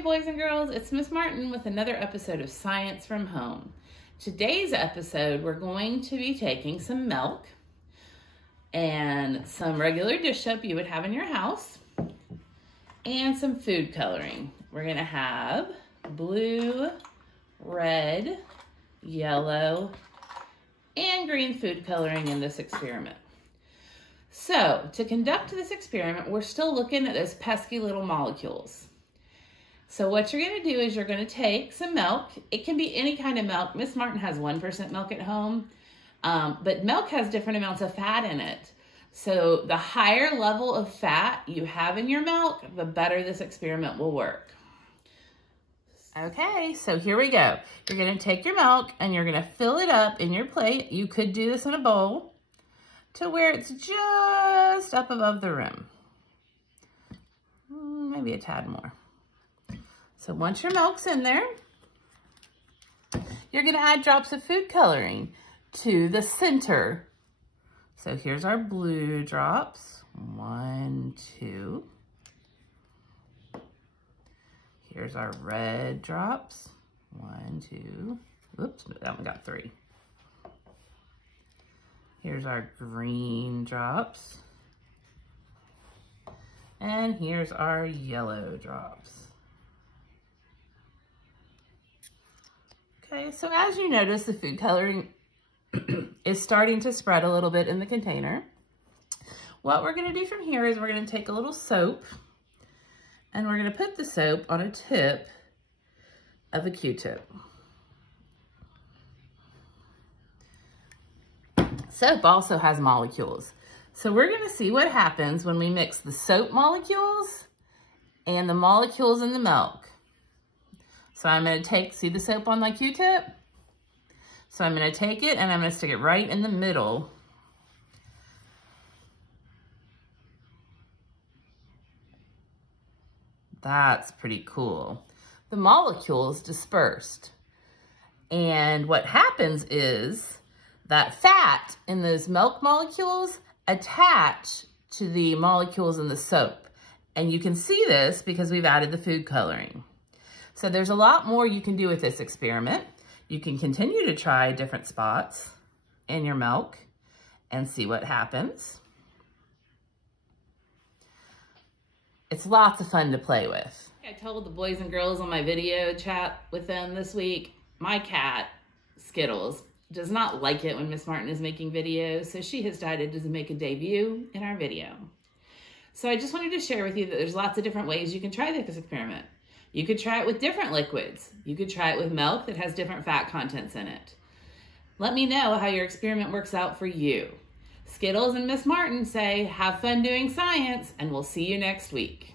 Hey boys and girls, it's Miss Martin with another episode of Science from Home. Today's episode, we're going to be taking some milk and some regular dish soap you would have in your house and some food coloring. We're gonna have blue, red, yellow, and green food coloring in this experiment. So to conduct this experiment, we're still looking at those pesky little molecules. So what you're gonna do is you're gonna take some milk. It can be any kind of milk. Miss Martin has 1% milk at home, but milk has different amounts of fat in it. So the higher level of fat you have in your milk, the better this experiment will work. Okay, so here we go. You're gonna take your milk and you're gonna fill it up in your plate. You could do this in a bowl to where it's just up above the rim. Maybe a tad more. So once your milk's in there, you're gonna add drops of food coloring to the center. So here's our blue drops, 1, 2. Here's our red drops, 1, 2. Oops, that one got 3. Here's our green drops. And here's our yellow drops. Okay, so as you notice, the food coloring is starting to spread a little bit in the container. What we're gonna do from here is we're gonna take a little soap and we're gonna put the soap on a tip of a Q-tip. Soap also has molecules. So we're gonna see what happens when we mix the soap molecules and the molecules in the milk. So I'm gonna see the soap on my Q-tip? So I'm gonna take it and I'm gonna stick it right in the middle. That's pretty cool. The molecules dispersed. And what happens is that fat in those milk molecules attach to the molecules in the soap. And you can see this because we've added the food coloring. So there's a lot more you can do with this experiment. You can continue to try different spots in your milk and see what happens. It's lots of fun to play with. I told the boys and girls on my video chat with them this week, my cat, Skittles, does not like it when Miss Martin is making videos, so she has decided to make a debut in our video. So I just wanted to share with you that there's lots of different ways you can try this experiment. You could try it with different liquids. You could try it with milk that has different fat contents in it. Let me know how your experiment works out for you. Skittles and Miss Martin say, have fun doing science, and we'll see you next week.